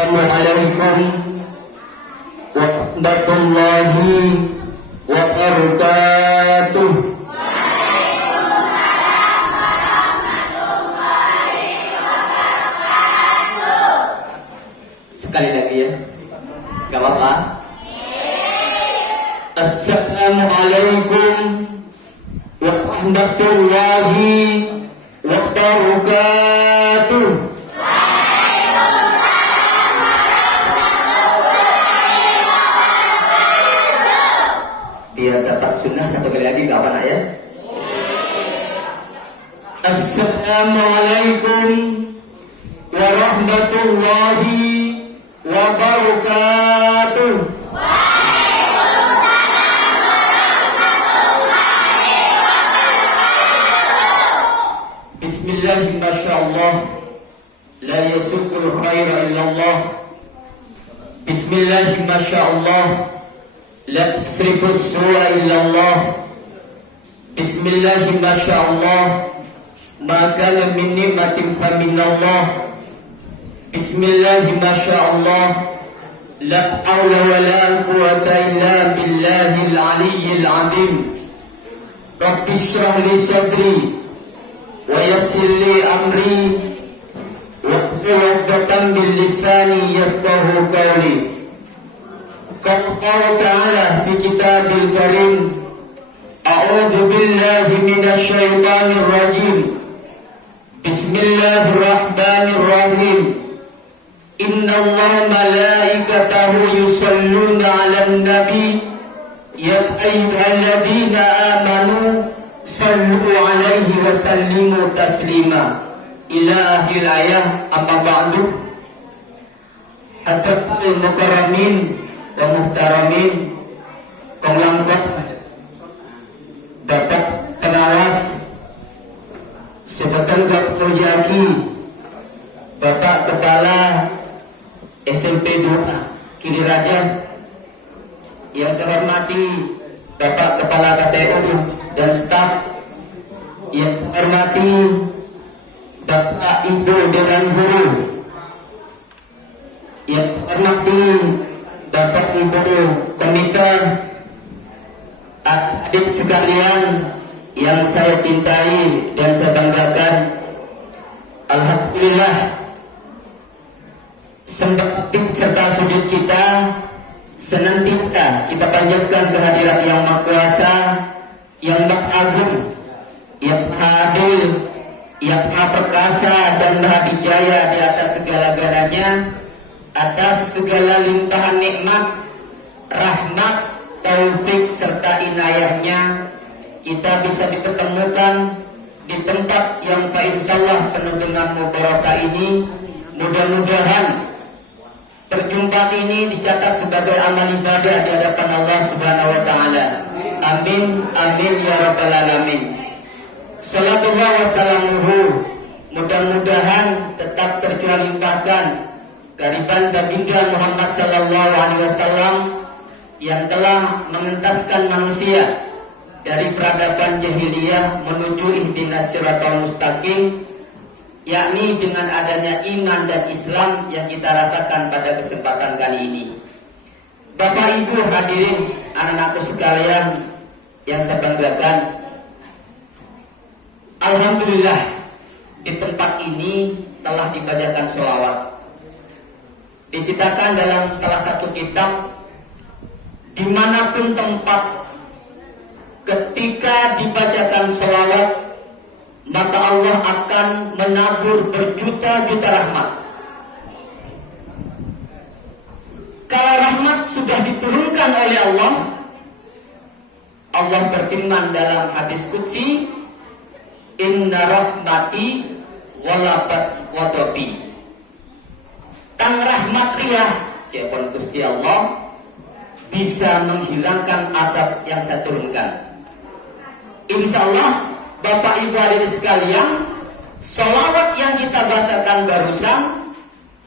Assalamualaikum warahmatullahi wabarakatuh. Sekali lagi ya, gak apa-apa. Assalamualaikum warahmatullahi wabarakatuh. Biar dapat sunnah satu kali lagi, gak apa nak ya? Assalamualaikum warahmatullahi wabarakatuh. Bismillahirrahmanirrahim. Masyaallah, la yasukul khaira illallah. Bismillahirrahmanirrahim. Masyaallah, la tasrifus su'a illallah. Bismillahirrahmanirrahim. Masyaallah, ma kana min ni'matin fa minallah. Bismillahirrahmanirrahim. Masyaallah, la haula wa la quwwata illa billahil aliyyil azim. Rabbi shrah li sadri wa yassir li amri wahlul 'uqdatam min lisani yafqahu qawli. Qala ta'ala fi kitabil karim, a'udzu billahi minasy syaithanir rajim. Bismillahirrahmanirrahim. Innallaha malaikatahu yusholluna 'alan nabi ya ayyuhalladzina amanu shallu 'alaihi wa sallimu taslima. Ila akhir ayat. Amma ba'du. Hadratul mukarramin wa muhtaramin, kong langkot Bapak pengawas Sebatan Gapul Jaki, Bapak Kepala SMP 2 Kiri Raja, yang saya hormati Bapak Kepala KTU dan staf, yang saya hormati Bapak Ibu dan guru, yang saya hormati Bapak Ibu komite, adik sekalian yang saya cintai dan saya banggakan. Alhamdulillah, sembah serta sujud kita senantiasa kita panjatkan kehadirat Yang Maha Kuasa, Yang Maha Agung, Yang Maha Adil, Yang Maha Perkasa dan Maha Dijaya di atas segala-galanya, atas segala limpahan nikmat, rahmat, taufik serta inayahnya kita bisa dipertemukan di tempat yang insyaallah penuh dengan mubarakah ini. Mudah-mudahan perjumpaan ini dicatat sebagai amal ibadah di hadapan Allah Subhanahu wa taala. Amin amin ya rabbal alamin. Salatullah wa salamuhu, mudah-mudahan tetap tercurah limpahkan kehadiran baginda Muhammad sallallahu alaihi wasallam yang telah mengentaskan manusia dari peradaban jahiliyah menuju ihdinas siratal mustaqim, yakni dengan adanya iman dan Islam yang kita rasakan pada kesempatan kali ini. Bapak Ibu hadirin, anak-anakku sekalian yang saya banggakan, alhamdulillah di tempat ini telah dibacakan sholawat. Diceritakan dalam salah satu kitab, dimanapun tempat ketika dibacakan sholawat, maka Allah akan menabur berjuta-juta rahmat. Kalau rahmat sudah diturunkan oleh Allah, Allah berfirman dalam hadis qudsi, inna rahmati walabat wadabi. Tang rahmat riyah jepon Gusti Allah bisa menghilangkan adab yang saya turunkan. Insyaallah Bapak Ibu hadirin sekalian, sholawat yang kita bahasakan barusan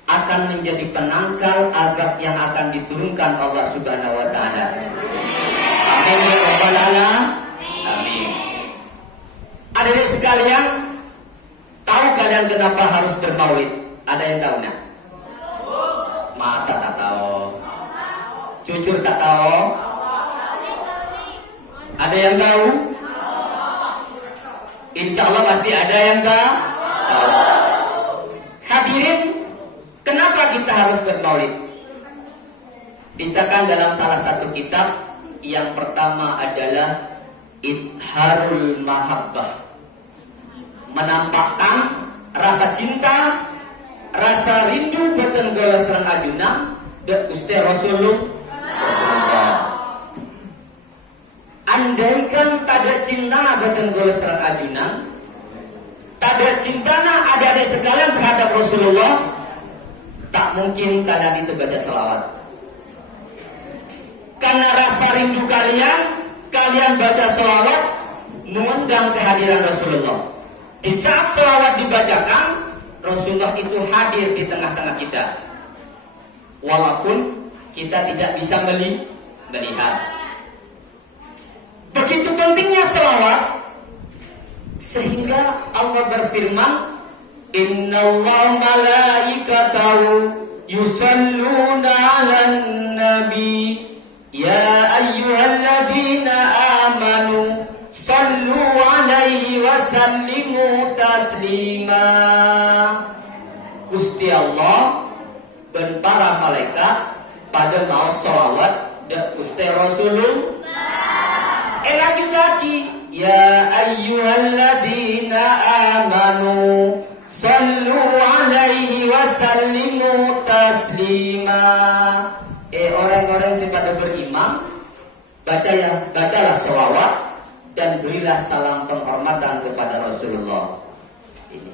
akan menjadi penangkal azab yang akan diturunkan Allah Subhanahu wa taala. Amin ya rabbal alamin. Amin. Hadirin sekalian, tahu kalian kenapa harus bermaulid? Ada yang tahu nak? Jujur tak tahu? Ada yang tahu? Insya Allah pasti ada yang tahu. Hadirin, kenapa kita harus bermaulid? Dikatakan dalam salah satu kitab, yang pertama adalah Idharul Mahabbah, menampakkan rasa cinta, rasa rindu boten kala sareng ajunang dek Gusti Rasulullah. Andaikan tada cintana boten kala sareng ajunang, tada cintana adik-adik sekalian terhadap Rasulullah, tak mungkin kalian itu baca selawat. Karena rasa rindu kalian baca selawat mengundang kehadiran Rasulullah. Di saat selawat dibacakan, Rasulullah itu hadir di tengah-tengah kita. Walaupun kita tidak bisa melihat. Begitu pentingnya selawat, sehingga Allah berfirman, Innallaha malaikatahu yusalluna 'alan nabi ya ayyuhalladzina amanu sallu 'alaihi wa sallimu taslima. Gusti Allah dan para malaikat pada mau sholawat dan Gusti Rasulullah. Lanjut lagi, ya ayyuhalladzina amanu sallu 'alaihi wa sallimu taslima. Orang-orang yang pada beriman, bacalah sholawat dan berilah salam penghormatan kepada Rasulullah. Ini.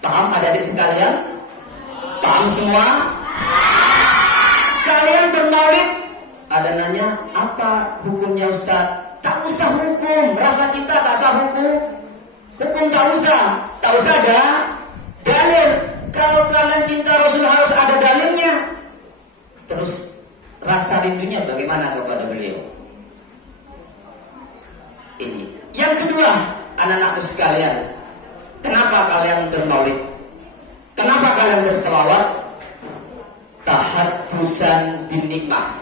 Paham adik-adik sekalian? Paham semua? Kalian bermaulid, ada nanya, apa hukumnya Ustaz? Tak usah hukum, rasa kita tak usah hukum. Hukum tak usah ada dalil. Kalau kalian cinta Rasul harus ada dalilnya. Terus rasa rindunya bagaimana kepada beliau? Ini. Yang kedua, anak-anakku sekalian, kenapa kalian bermaulid? Kenapa kalian berselawat? Tahaddusan bin nikmah,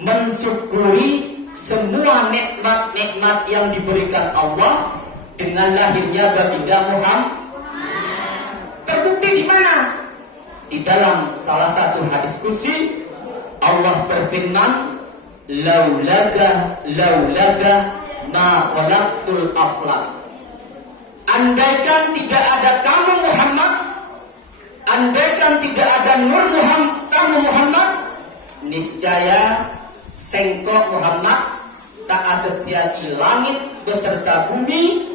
mensyukuri semua nikmat-nikmat yang diberikan Allah dengan lahirnya baginda Muhammad. Terbukti di mana? Di dalam salah satu hadis kursi, Allah berfirman, laulaka ma khalaqtul aflaq. Andaikan tidak ada kamu Muhammad, andaikan tidak ada nur Muhammad, niscaya sengkok Muhammad tak ada tiada langit beserta bumi,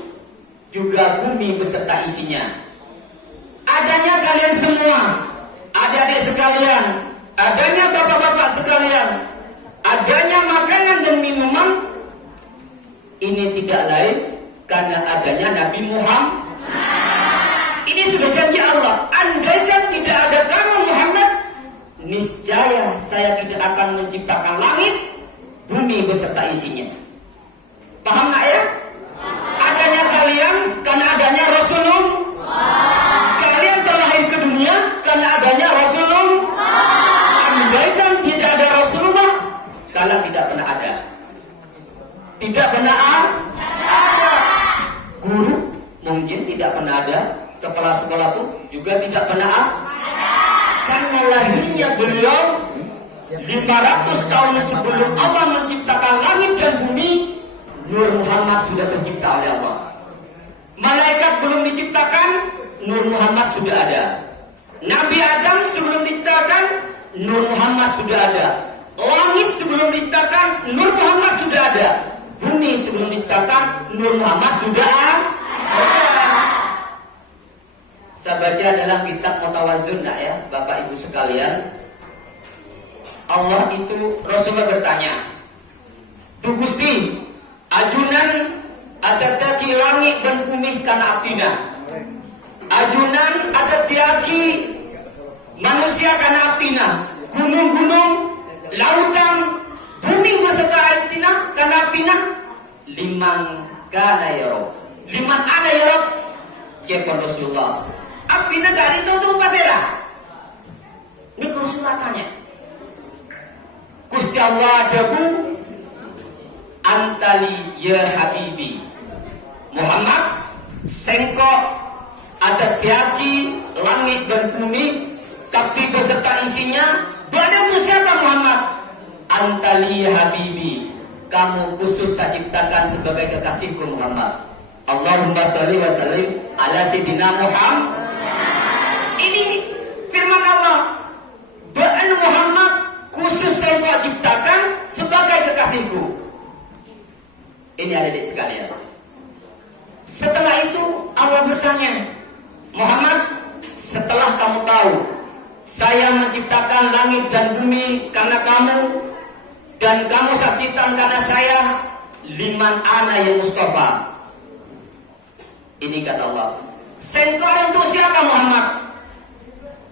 juga bumi beserta isinya. Adanya kalian semua, adik-adik sekalian, adanya bapak-bapak sekalian, adanya makanan dan minuman, ini tidak lain karena adanya Nabi Muhammad. Ini sudah janji Allah. Andaikan tidak ada kamu Muhammad, niscaya saya tidak akan menciptakan langit, bumi beserta isinya. Paham nggak ya? Adanya kalian karena adanya Rasulullah. Kalian terlahir ke dunia karena adanya Rasulullah. Andaikan tidak ada Rasulullah, kalian tidak pernah ada. Tidak pernah ada. Guru mungkin tidak pernah ada. Kepala sekolah pun juga tidak pernah ada. Karena lahirnya beliau 500 tahun sebelum Allah menciptakan langit dan bumi, Nur Muhammad sudah tercipta oleh Allah. Malaikat belum diciptakan, Nur Muhammad sudah ada. Nabi Adam sebelum diciptakan, Nur Muhammad sudah ada. Langit sebelum diciptakan, Nur Muhammad sudah ada. Bumi sebelum diciptakan, Nur Muhammad sudah ada. Saya baca dalam kitab Mutawazun ya, Bapak Ibu sekalian. Allah itu, Rasulullah bertanya, "Du Gusti, ajunan ada daki langit dan bumi karena abdina. Ajunan ada tiaki manusia karena abdina. Gunung-gunung, lautan, bumi beserta abdina karena abdina. Liman kana ya Rob. Liman ada ya Rob." Kepada Rasulullah, abdina dari itu pasera. Ini Rasulullah tanya. Gusti Allah debu antali ya habibi Muhammad sengkok ada piaci langit dan bumi tapi beserta isinya padamu siapa Muhammad antali ya habibi kamu khusus saya ciptakan sebagai kekasihku Muhammad. Allahumma sholli wa sallim ala sayyidina Muhammad. Ini firman Allah. Ba'an Muhammad khusus saya ciptakan sebagai kekasihku. Ini adik-adik sekalian. Setelah itu Allah bertanya, Muhammad, setelah kamu tahu saya menciptakan langit dan bumi karena kamu dan kamu saksikan karena saya, liman ana ya Mustafa. Ini kata Allah. Sengkok untuk siapa Muhammad?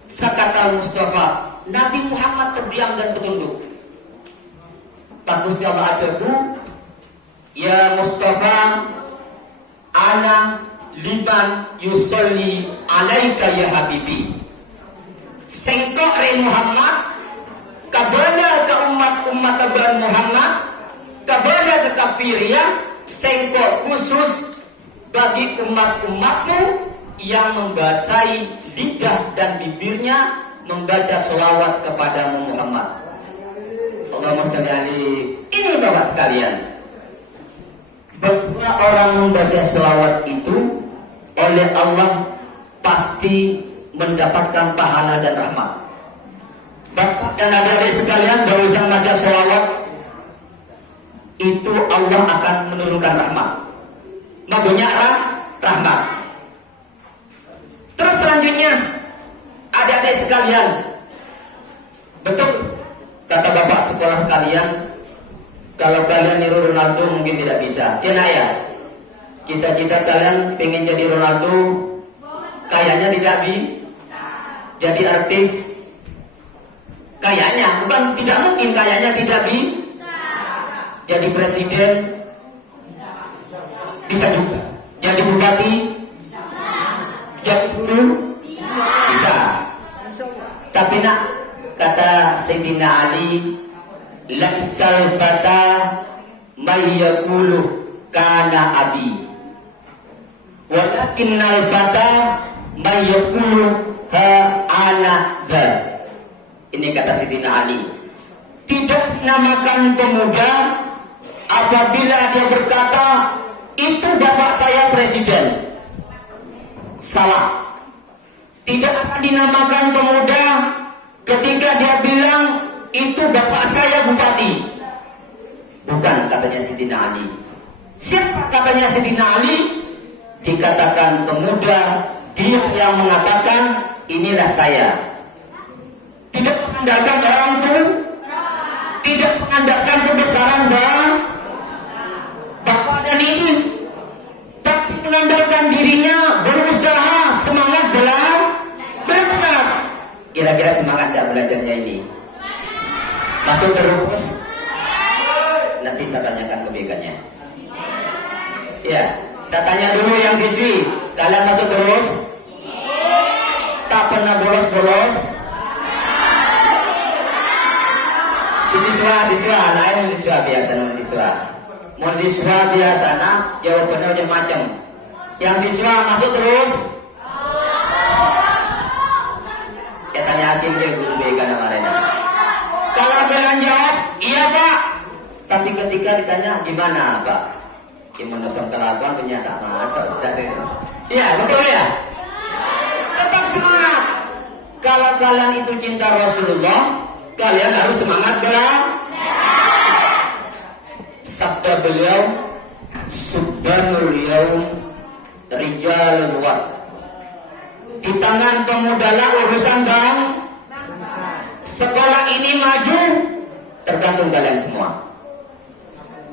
Sakata Mustafa. Nabi Muhammad terdiam dan tertunduk. Pak Gusti Allah ajabu, ya Mustafa, ana liman yusolli alaika ya habibi. Sengkok re Muhammad kepada ke umat-umat taban Muhammad, kepada ke kafiriyah, sengkok khusus bagi umat-umatmu yang membasahi lidah dan bibirnya membaca selawat kepada Muhammad. Allahumma sholli alaihi. Ini Bapak sekalian, bahwa orang membaca selawat itu oleh Allah pasti mendapatkan pahala dan rahmat. Bapak dan adik-adik sekalian, barusan baca selawat itu Allah akan menurunkan rahmat. Maksudnya rahmat. Terus selanjutnya adik-adik sekalian, betul kata bapak sekolah kalian, kalau kalian niru Ronaldo mungkin tidak bisa. Ya nak ya, cita-cita kalian pengen jadi Ronaldo, kayaknya tidak jadi artis. Kayaknya, bukan tidak mungkin, kayaknya tidak jadi presiden. Bisa juga. Jadi bupati, jadi guru, bisa. Tapi nak, kata Sayyidina Ali, lancal fata mayyakulu kana abi, walakinnal fata mayyakulu ha ana da. Ini kata Sayyidina Ali. Tidak dinamakan pemuda apabila dia berkata, itu bapak saya presiden. Salah. Tidak akan dinamakan pemuda ketika dia bilang itu bapak saya bupati. Bukan katanya Sayyidina Ali. Siapa katanya Sayyidina Ali? Dikatakan pemuda, dia yang mengatakan inilah saya. Tidak mengandalkan orang tua, tidak mengandalkan kebesaran dan bapak dan ibu, tapi mengandalkan dirinya, berusaha, semangat belajar. Kira-kira semangat tak belajarnya ini? Masuk terus? Nanti saya tanyakan kebaikannya. Ya, saya tanya dulu yang siswi, kalian masuk terus? Tak pernah bolos-bolos? Siswa, lain siswa biasa, non siswa biasa, nah jawabannya macam-macam. Yang siswa masuk terus? Ya tanya hakim deh, guru BK kemarin. Kalau kalian jawab, iya pak. Tapi ketika ditanya gimana pak? Imun dosong kelakuan ternyata masa Ustaz. Iya betul ya. Tetap semangat. Kalau kalian itu cinta Rasulullah, kalian harus semangat belajar. Sabda beliau, subhanul yaum rijalul wat. Di tangan pemuda lah urusan bang. Sekolah ini maju tergantung kalian semua.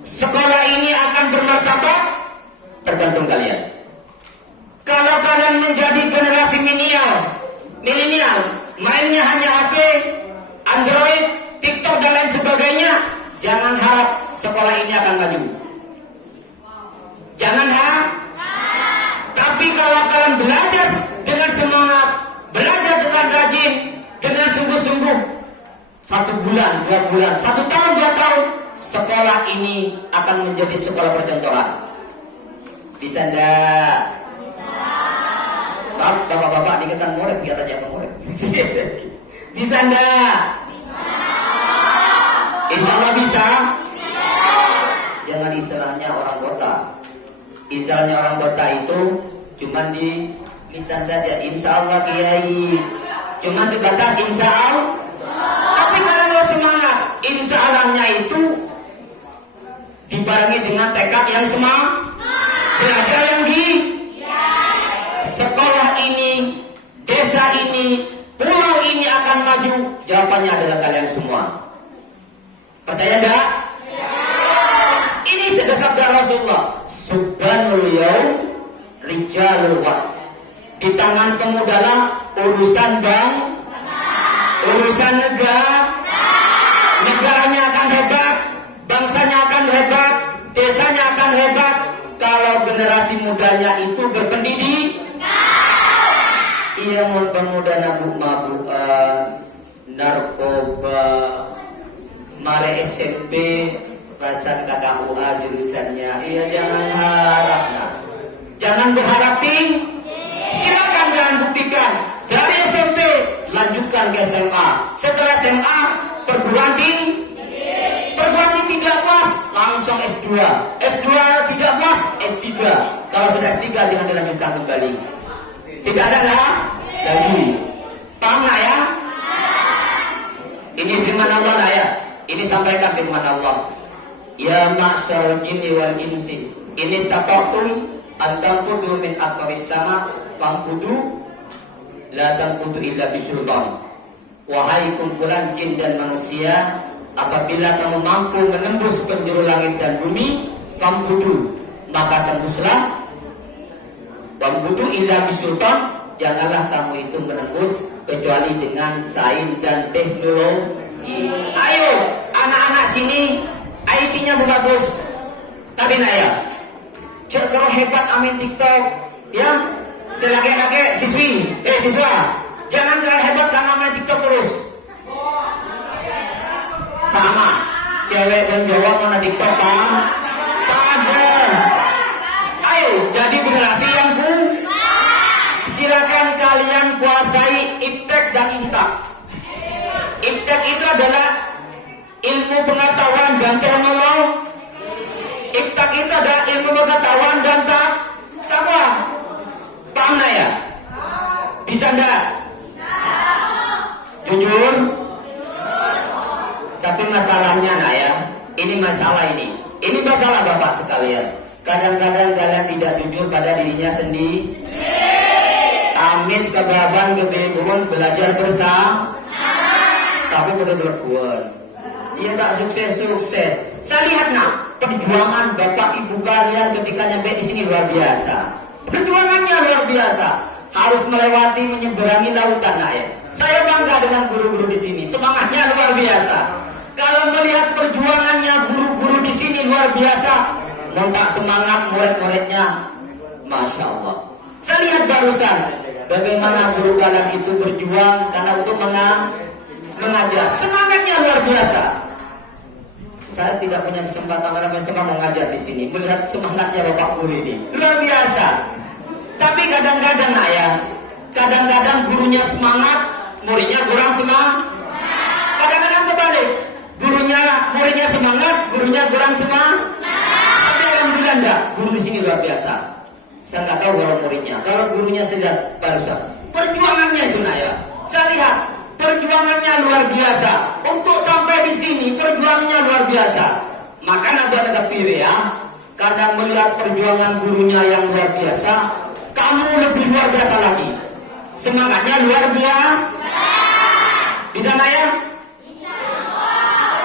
Sekolah ini akan bermartabat tergantung kalian. Kalau kalian menjadi generasi milenial, mainnya hanya HP, Android, TikTok dan lain sebagainya, jangan harap sekolah ini akan maju. Jangan harap. Tapi kalau kalian belajar dengan semangat, belajar dengan rajin, dengan sungguh-sungguh, 1 bulan, 2 bulan, 1 tahun, 2 tahun, sekolah ini akan menjadi sekolah percontohan. Bisa enggak? Bisa. Bapak-bapak dikatakan murid, biar aja aku murid. Bisa enggak? Bisa. Insya Allah bisa. Jangan istilahnya orang kota. Istilahnya orang kota itu cuman di lisan saja. Insya Allah kiai. Cuman sebatas insya Allah. Tapi kalau semangat, insya Allahnya itu dibarengi dengan tekad yang semangat. Belajar yang di sekolah ini, desa ini, pulau ini akan maju. Jawabannya adalah kalian semua. Percaya enggak? Ini sudah sabda Rasulullah. Subhanul yaum rijalul waqt. Di tangan pemuda lah urusan urusan negaranya akan hebat, bangsanya akan hebat, desanya akan hebat. Kalau generasi mudanya itu berpendidikan. Iya, mau pemuda mabuk-mabukan, narkoba, mare SMP, pasar KKUA jurusannya. Iya, jangan harap, nah. Jangan berharap tinggi. Silakan jangan buktikan. Dari SMP lanjutkan ke SMA. Setelah SMA perguruan tinggi. Perguruan tinggi tidak puas, langsung S2. S2 tidak puas, S3. Kalau sudah S3 jangan dilanjutkan kembali. Tidak ada lagi. Paham nggak ya? Ini firman Allah lah ya. Ini sampaikan firman Allah. Ya ma'syarul jinni wal insi, ini istata'tum an tanfudu min aqwis sama famfudu la tanfudu illa bisultan. Wahai kumpulan jin dan manusia, apabila kamu mampu menembus penjuru langit dan bumi, famfudu, maka tembuslah. Famfudu illa bisultan, janganlah kamu itu menembus kecuali dengan sains dan teknologi. Ayo anak-anak sini, IT-nya bagus. Tapi ya, cek kalau hebat amin TikTok, ya, selagi-lagi siswa, jangan terlalu hebat karena main TikTok terus. Sama, cewek dan jawab mana TikTok kan? Ada. Ayo, jadi generasi yang silakan kalian kuasai iptek dan intak. Iptek itu adalah ilmu pengetahuan dan teknologi. Iptek itu adalah ilmu pengetahuan dan takwa. Paham nggak ya? Bisa enggak? Jujur? Tapi masalahnya nak ya, ini masalah ini. Ini masalah Bapak sekalian. Kadang-kadang kalian tidak jujur pada dirinya sendiri. Amin kebaban kebebungan belajar bersama. Tapi udah berbuat. Dia tak sukses. Saya lihat nak, perjuangan Bapak Ibu kalian ketika nyampe di sini luar biasa. Perjuangannya luar biasa. Harus melewati menyeberangi lautan nak ya. Saya bangga dengan guru-guru di sini. Semangatnya luar biasa. Kalau melihat perjuangannya guru-guru di sini luar biasa, montak semangat murid-muridnya, masya Allah. Saya lihat barusan bagaimana guru kalian itu berjuang karena untuk mengajar. Semangatnya luar biasa. Saya tidak punya kesempatan karena mengajar di sini. Melihat semangatnya Bapak Guru ini luar biasa. Tapi kadang-kadang nak ya, kadang-kadang gurunya semangat, muridnya kurang semangat. Kadang-kadang terbalik, muridnya semangat, gurunya kurang semangat. Tapi alhamdulillah enggak, guru di sini luar biasa. Saya nggak tahu kalau muridnya. Kalau gurunya saya lihat barusan perjuangannya itu nak ya. Saya lihat perjuangannya luar biasa. Untuk sampai di sini perjuangannya luar biasa. Maka Nabi ada pilih ya. Kadang melihat perjuangan gurunya yang luar biasa, kamu lebih luar biasa lagi. Semangatnya luar biasa. Bisa nggak ya?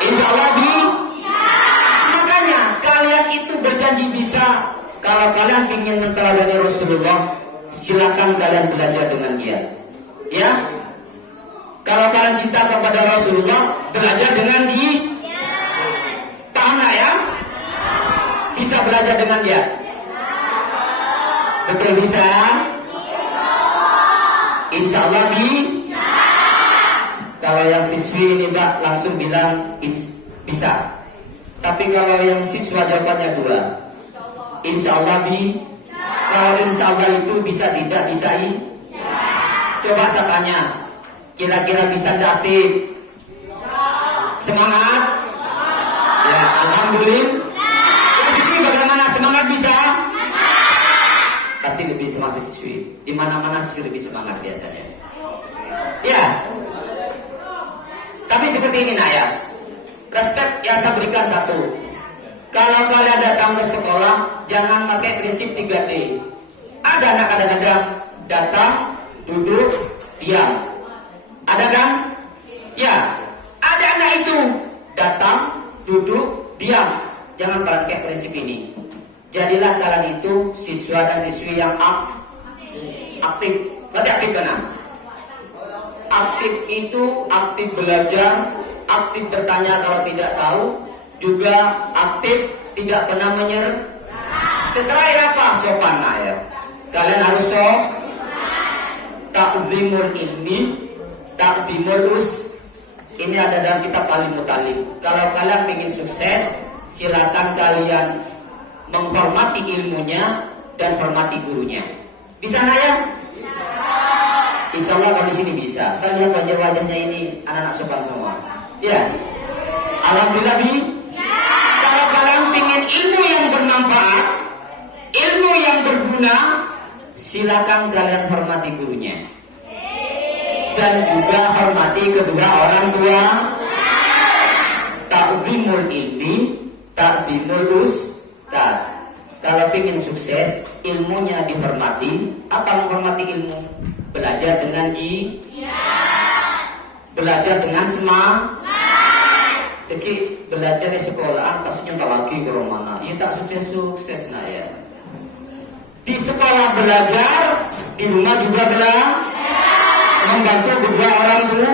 Insya Allah Makanya kalian itu berjanji bisa. Kalau kalian ingin menteladani Rasulullah, silakan kalian belajar dengan dia. Ya. Kalau kalian cinta kepada Rasulullah, belajar dengan dia. Paham nggak ya? Bisa belajar dengan dia. Betul bisa? Insya Allah bisa. Kalau Kalau yang siswi ini Mbak langsung bilang bisa. Tapi kalau yang siswa jawabannya dua. Insya Allah bi. Kalau insya Allah itu bisa tidak bisa Coba saya tanya, kira-kira bisa tidak aktif? Semangat? Ya, alhamdulillah. Yang siswi bagaimana? Semangat bisa? Pasti lebih semangat siswi. Di mana-mana siswi lebih semangat biasanya. Ya. Tapi seperti ini nak ya. Resep yang saya berikan satu. Kalau kalian datang ke sekolah, jangan pakai prinsip 3D. Ada anak kadang-kadang datang, duduk, diam. Ada kan? Ya. Ada anak itu datang, duduk, diam. Jangan pakai prinsip ini. Jadilah kalian itu siswa dan siswi yang aktif. Berarti aktif kan? Aktif itu aktif belajar, aktif bertanya kalau tidak tahu, juga aktif tidak pernah menyerah. Setelah apa? Sopan ya. Kalian harus takzimul ilmi, takzimul ini ada dalam kitab Alim Mutalim. Kalau kalian ingin sukses, silakan kalian menghormati ilmunya dan hormati gurunya. Bisa nggak ya? Insya Allah kalau di sini bisa. Saya lihat wajah-wajahnya ini anak-anak sopan semua. Ya, alhamdulillah bi. Kalau kalian ingin ilmu yang bermanfaat, ilmu yang berguna, silakan kalian hormati gurunya. Dan juga hormati kedua orang tua. Ta'zimul ilmi, ta'zimul ustaz. Kalau ingin sukses, ilmunya dihormati. Apa menghormati ilmu? Belajar dengan belajar dengan semangat. Jadi belajar di sekolah, kasusnya tak lagi ke mana? Ya tak sukses nak ya. Di sekolah belajar, di rumah juga belajar. Membantu kedua orang tua.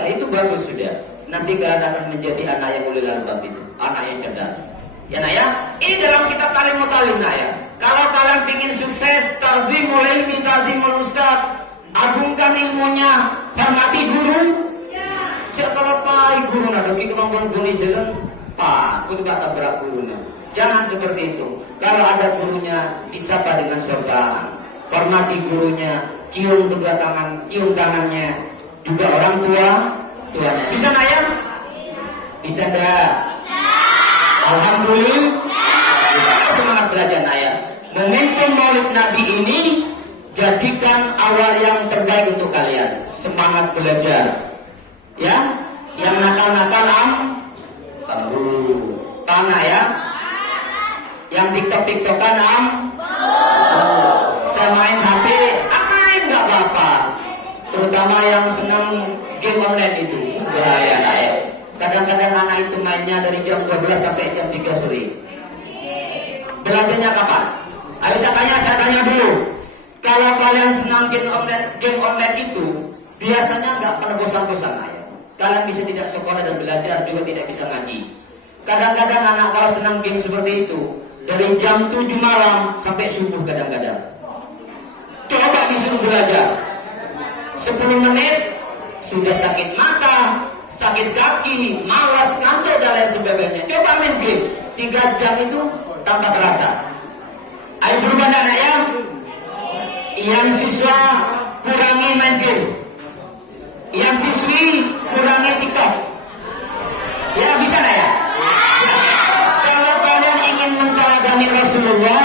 Ya itu bagus sudah. Nanti kalian akan menjadi anak yang ulil albab itu, anak yang cerdas. Ya nak ya. Ini dalam kitab Talim Mutalim nak ya. Kalau kalian ingin sukses, ta'zimul ilmi, ta'zimul ustaz, agungkan ilmunya, hormati guru. Cek kalau pak guru nak pergi kemampuan guru jalan, pak, aku juga tak berat gurunya. Jangan seperti itu. Kalau ada gurunya, disapa dengan sopan, hormati gurunya. Cium kedua tangan, cium tangannya. Juga orang tuanya. Bisa nak ya? Bisa enggak? Alhamdulillah. Semangat belajar nak ya. Momentum Maulid Nabi ini jadikan awal yang terbaik untuk kalian. Semangat belajar. Ya, yang nakal-nakal pana ya. Yang TikTok-TikTokan saya main HP, nggak apa-apa. Terutama yang senang game online itu bahaya nak ya. Kadang-kadang anak itu mainnya dari jam 12 sampai jam 3 sore. Belajarnya kapan? Ayo saya tanya dulu. Kalau kalian senang game online itu biasanya nggak pernah bosan-bosan nak ya. Kalian bisa tidak sekolah dan belajar, juga tidak bisa ngaji. Kadang-kadang anak kalau senang game seperti itu dari jam 7 malam sampai subuh kadang-kadang. Coba disuruh belajar 10 menit sudah sakit mata, sakit kaki, malas, ngantuk dan lain sebagainya. Coba main game 3 jam itu tanpa terasa. Ayo berubah anak ya. Yang siswa kurangi main game, yang siswi kurangi TikTok. Ya bisa nggak ya? Kalau kalian ingin menteladani Rasulullah,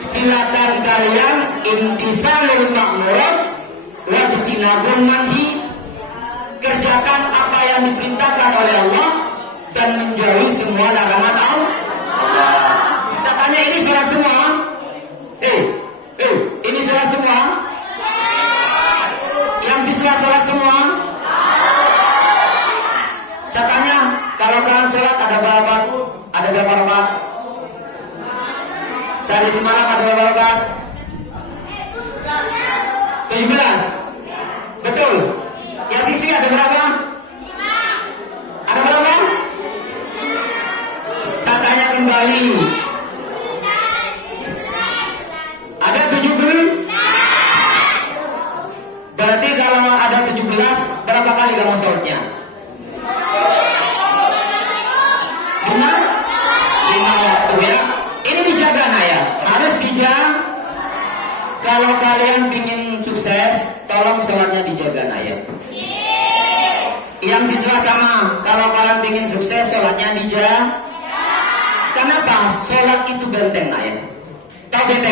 silakan kalian intisalul ma'murat wajtinabul manhi. Kerjakan apa yang diperintahkan oleh Allah dan menjauhi semua larangan Allah. Saya tanya, ini sholat semua? Ini sholat semua? Yang siswa sholat semua? Saya tanya, kalau kalian sholat ada berapa? Ada berapa rakaat? Sehari semalam ada berapa rakaat? 17. Betul. Yang siswi ada berapa? Ada berapa? Saya tanya kembali. Ada 17? Berarti kalau ada 17, berapa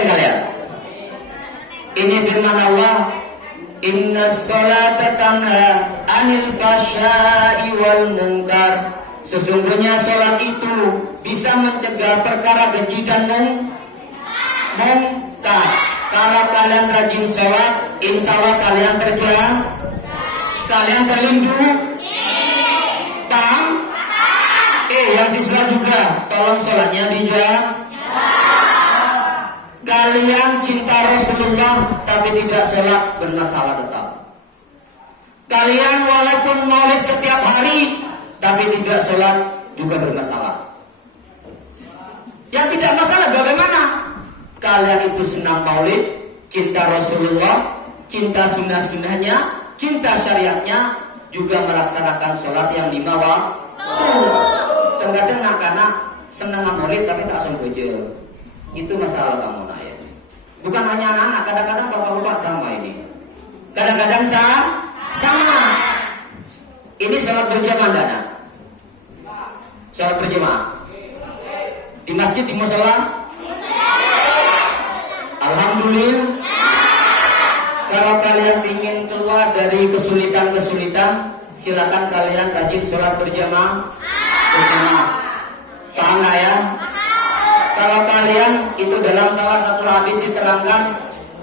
Yakin kalian? Ini firman Allah, inna sholata tanha anil fahsya'i wal munkar. Sesungguhnya sholat itu bisa mencegah perkara keji dan munkar. Kalau kalian rajin sholat, insya Allah kalian kalian terlindung. Paham? Yang siswa juga, tolong sholatnya dijaga. Kalian cinta Rasulullah tapi tidak sholat, bermasalah tetap. Kalian walaupun maulid setiap hari tapi tidak sholat, juga bermasalah. Yang tidak masalah bagaimana? Kalian itu senang maulid, cinta Rasulullah, cinta sunnah-sunnahnya, cinta syariatnya, juga melaksanakan sholat yang 5 waktu. Kadang-kadang anak-anak senang maulid tapi tak sembojol. Itu masalah kamu nak ya. Bukan hanya anak-anak, kadang-kadang bapak-bapak sama ini. Kadang-kadang sama. Ini sholat berjamaah dana. Sholat berjamaah di masjid, di musola. Alhamdulillah. Kalau kalian ingin keluar dari kesulitan-kesulitan, silakan kalian rajin sholat berjamaah. Paham nggak ya? Kalau kalian itu dalam salah satu hadis diterangkan,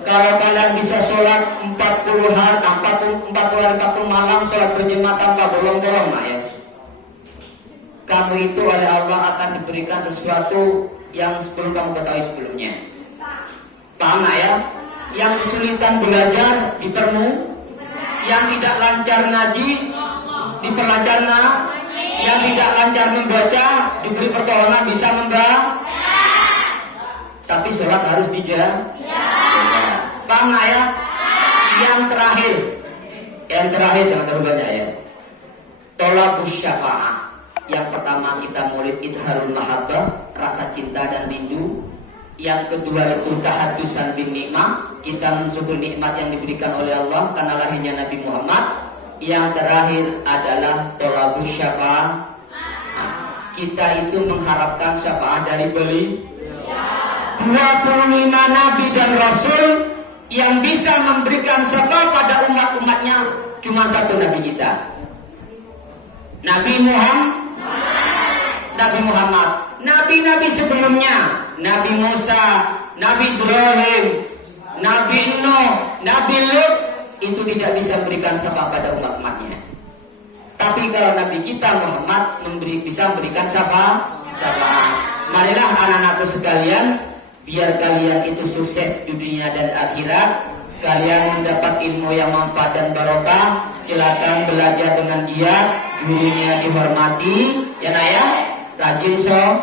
kalau kalian bisa sholat 40 hari 40 malam sholat berjamaah tanpa bolong-bolong, nah ya, kamu itu oleh Allah akan diberikan sesuatu yang perlu kamu ketahui sebelumnya. Paham nggak ya? Yang kesulitan belajar yang tidak lancar ngaji diperlancar yang tidak lancar membaca diberi pertolongan bisa membaca. Tapi sholat harus dijaga. Paham nggak ya? Yang terakhir jangan terlalu banyak ya. Tolabus syafa'ah. Yang pertama kita maulid idharul mahabbah, rasa cinta dan rindu. Yang kedua itu tahaddusan bin nikmah, kita mensyukur nikmat yang diberikan oleh Allah karena lahirnya Nabi Muhammad. Yang terakhir adalah tolabus syafa'ah. Kita itu mengharapkan syafaat dari beliau. 25 Nabi dan Rasul yang bisa memberikan syafaat pada umat-umatnya cuma satu Nabi kita, Nabi Muhammad. Nabi-nabi sebelumnya, Nabi Musa, Nabi Ibrahim, Nabi Nuh, Nabi Lut, itu tidak bisa memberikan syafaat pada umat-umatnya. Tapi kalau Nabi kita Muhammad bisa memberikan syafaat. Marilah anak-anakku sekalian, biar kalian itu sukses di dunia dan akhirat, kalian mendapat ilmu yang manfaat dan barokah. Silakan belajar dengan giat, gurunya dihormati, ya nak ya, rajin sholat.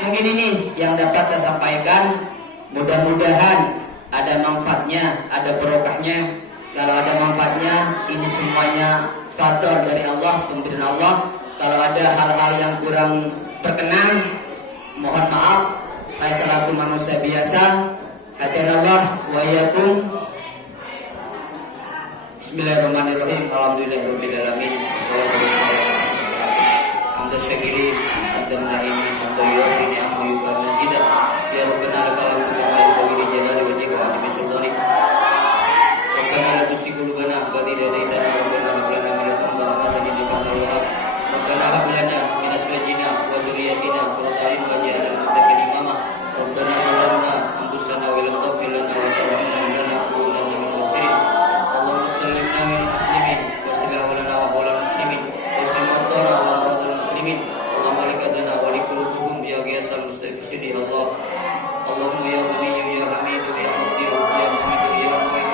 Mungkin ini yang dapat saya sampaikan. Mudah-mudahan ada manfaatnya, ada barokahnya. Kalau ada manfaatnya, ini semuanya fadl dari Allah, pemberian Allah. Kalau ada hal-hal yang kurang berkenan, mohon maaf. Saya selaku manusia biasa, hadanallah wa iyyakum. Bismillahirrahmanirrahim. Alhamdulillahirabbil alamin. Hamdan syakirin, hamdan na'imin, hamdan yu'ti ni'amahu yukarna nazida. Ya Rabbana lakal hamdu kama yanbaghi li jalali wajhika wa 'azimi sultanik. Rabbana la tuzigh qulubana ba'da idh hadaytana wa hab lana min ladunka rahmatan innaka antal wahhab. Rabbana hab lana min azwajina wa dhurriyyatina qurrata a'yun waj'alna lil muttaqina imama. Rabbana zalamna anfusana wa lam taghfir lana wa tarhamna lanakunanna minal khasirin. Allahumma sallimna min muslimin wa sallim lana wa ala muslimin wa sallim ala wa ala muslimin. Allahumma likadana wa likulubuhum ya ghiyasal mustaqsidi Allah. Allahumma ya Ghani ya Hamidu ya Muqtir ya Muhammad ya Muhammad.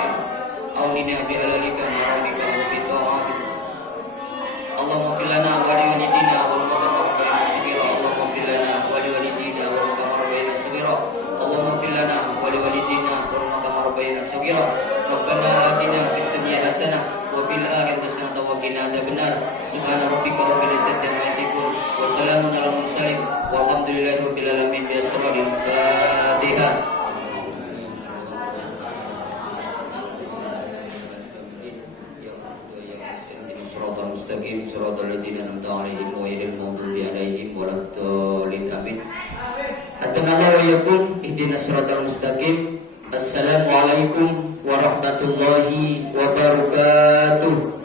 Aunina bi halalika wa haramika wa bi ta'atik. Allahumma fil lana wa li walidina wa rabbana saghira. Allahumma fil lana wa li walidina wa rabbana saghira. Allahumma fil lana wa li walidina wa rabbana saghira. Rabbana atina fid dunya hasanah wa fil akhirati hasanah wa qina adzabannar. Subhana rabbika rabbil izzati amma yasifun wa salamun alal mursalin walhamdulillahi rabbil alamin. Bi asraril Fatihah. Shiratal mustaqim shiratal ladzina an'amta 'alaihim ghairil maghdubi 'alaihim waladdallin. Amin. Hatta wa yakum amin. Ihdinas siratal mustaqim. Assalamualaikum warahmatullahi wabarakatuh.